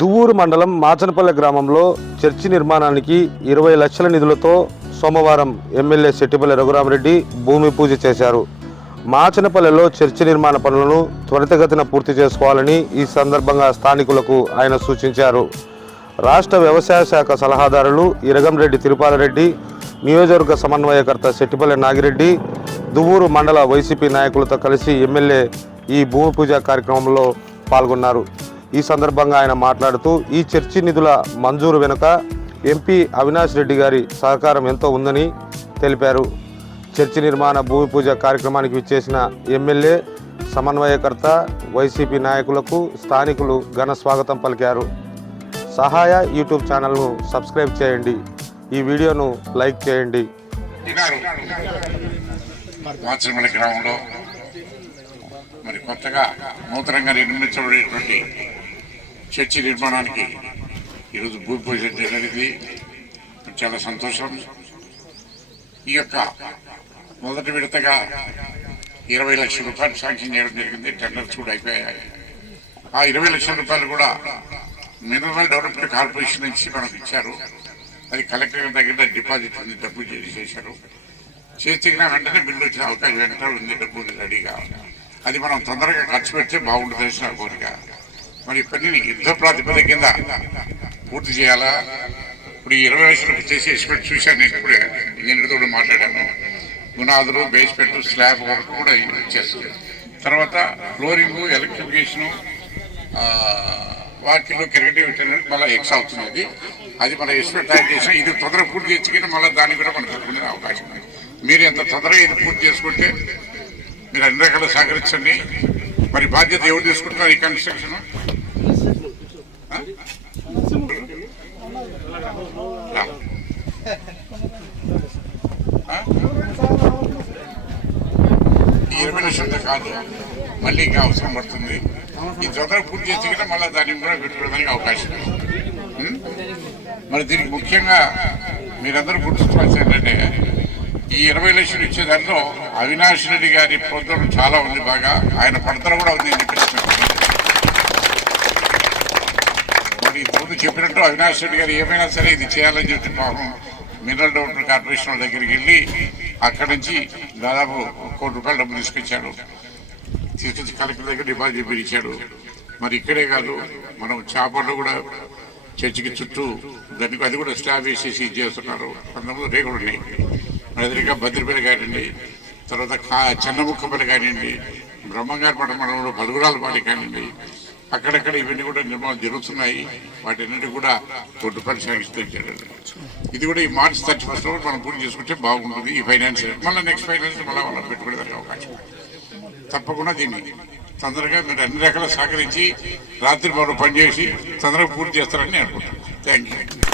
దువ్వూరు మండలం మాచనపల్లె గ్రామంలో చర్చి నిర్మాణానికి ఇరవై లక్షల నిధులతో సోమవారం ఎమ్మెల్యే శెట్టిపల్లి రఘురామరెడ్డి భూమి పూజ చేశారు. మాచనపల్లెలో చర్చి నిర్మాణ పనులను త్వరితగతిన పూర్తి చేసుకోవాలని ఈ సందర్భంగా స్థానికులకు ఆయన సూచించారు. రాష్ట్ర వ్యవసాయ శాఖ సలహాదారులు ఇరగంరెడ్డి తిరుపాలరెడ్డి నియోజకవర్గ సమన్వయకర్త శెట్టిపల్లి నాగిరెడ్డి దువ్వూరు మండల వైసీపీ నాయకులతో కలిసి ఎమ్మెల్యే ఈ భూమి పూజ కార్యక్రమంలో పాల్గొన్నారు. ఈ సందర్భంగా ఆయన మాట్లాడుతూ ఈ చర్చి నిధుల మంజూరు వెనుక ఎంపీ అవినాష్ రెడ్డి గారి సహకారం ఎంతో ఉందని తెలిపారు. చర్చి నిర్మాణ భూమి పూజ కార్యక్రమానికి విచ్చేసిన ఎమ్మెల్యే సమన్వయకర్త వైసీపీ నాయకులకు స్థానికులు ఘన స్వాగతం పలికారు. సహాయ యూట్యూబ్ ఛానల్ను సబ్స్క్రైబ్ చేయండి. ఈ వీడియోను లైక్ చేయండి. గ్రామంలో మరి కొత్తగా నూతనంగా నిర్మించబడేటువంటి చర్చి నిర్మాణానికి ఈరోజు భూమి పూజ జరిగింది చాలా సంతోషం. ఈ యొక్క మొదటి విడతగా ఇరవై లక్షల రూపాయలు శాంక్షన్ చేయడం జరిగింది. టెండర్స్ కూడా అయిపోయాయి. ఆ ఇరవై లక్షల రూపాయలు కూడా మినరల్ డెవలప్మెంట్ కార్పొరేషన్ నుంచి మనకు ఇచ్చారు. అది కలెక్టర్ దగ్గర డిపాజిట్ ఉంది డబ్బు చేశారు. చేసిన వెంటనే బిల్లు వచ్చిన అవకాశం వెంటనే ఉంది డబ్బు ఉంది రెడీగా అది మనం తొందరగా ఖర్చు పెడితే బాగుంటుంది నా కోరిక. మరి ఈ పనిని యుద్ధ ప్రాతిపదిక కింద పూర్తి చేయాలా? ఇప్పుడు ఈ ఇరవై లక్షలకు చేసి ఎస్టిమేట్ చూశాను నేను ఇప్పుడే. ఇంజనీర్తో కూడా మాట్లాడాను. గునాదులు బేస్మెంట్ స్లాబ్ వరకు కూడా చేస్తుంది తర్వాత ఫ్లోరింగ్ ఎలక్ట్రిఫికేషను వాటిలో క్రికెట్ మళ్ళీ ఎక్స్ అవుతుంది అది. మన ఎస్టిమేట్ తయారు చేసినా ఇది తొందరగా పూర్తి చేసుకుంటే మళ్ళీ దాన్ని కూడా మనం పెట్టుకునే అవకాశం ఉంది. మీరు ఎంత తొందరగా ఇది పూర్తి చేసుకుంటే మీరు అన్ని రకాల సహకరించండి. మరి బాధ్యత ఎవరు తీసుకుంటున్నారు ఈ కన్స్ట్రక్షన్ ఇరవై లక్షలతో కాదు. మళ్ళీ ఇంకా అవసరం పడుతుంది. ఈ తొందరగా పూర్తి చేసి కూడా మళ్ళీ దాన్ని కూడా పెట్టుకోవడానికి అవకాశం మరి దీనికి ముఖ్యంగా మీరందరూ గుర్తుంచుకోవాల్సి ఏంటంటే ఈ ఇరవై లక్షలు ఇచ్చే దాంట్లో అవినాష్ రెడ్డి గారి ప్రోత్సాహం చాలా ఉంది బాగా. ఆయన పడతలు కూడా ఉంది అని చెప్పేసి నేను మరి ఇంతకుముందు చెప్పినట్టు అవినాష్ రెడ్డి గారు ఏమైనా సరే ఇది చేయాలని చెప్పి పాపం మినరల్ డెవలప్మెంట్ కార్పొరేషన్ వాళ్ళ దగ్గరికి వెళ్ళి అక్కడి నుంచి దాదాపు కోటి రూపాయలు డబ్బు తీసుకొచ్చాడు తీసుకొచ్చి కలెక్టర్ దగ్గర డిపాజిట్ చేయించాడు మరి ఇక్కడే కాదు మనం చేపల్లో కూడా చర్చికి చుట్టూ దానికి అది కూడా స్టాఫ్ వేసేసి ఇది చేస్తున్నారు. కొంతమంది రేగులు ఉన్నాయి. మన ఎదురుగా కానివ్వండి తర్వాత కా చెన్నముక్కపల్లి కానివ్వండి బ్రహ్మంగారి పట్టణంలో మనలో పలుగురాల పాటి కానివ్వండి అక్కడక్కడ ఇవన్నీ కూడా నిర్మాణం జరుగుతున్నాయి. వాటిన్నిటి కూడా కోటి రూపాయలు ఇది కూడా ఈ మార్చ్ థర్టీ ఫస్ట్ మనం పూర్తి చేసుకుంటే బాగుంటుంది. ఈ ఫైనాన్స్ మళ్ళీ నెక్స్ట్ ఫైనాన్స్ మళ్ళీ మనం పెట్టుకునేదానికి అవకాశం. తప్పకుండా దీన్ని తొందరగా మీరు అన్ని రకాల సహకరించి రాత్రి మరో పనిచేసి తొందరగా పూర్తి చేస్తారని అనుకుంటాను అనుకుంటున్నాను. Thank you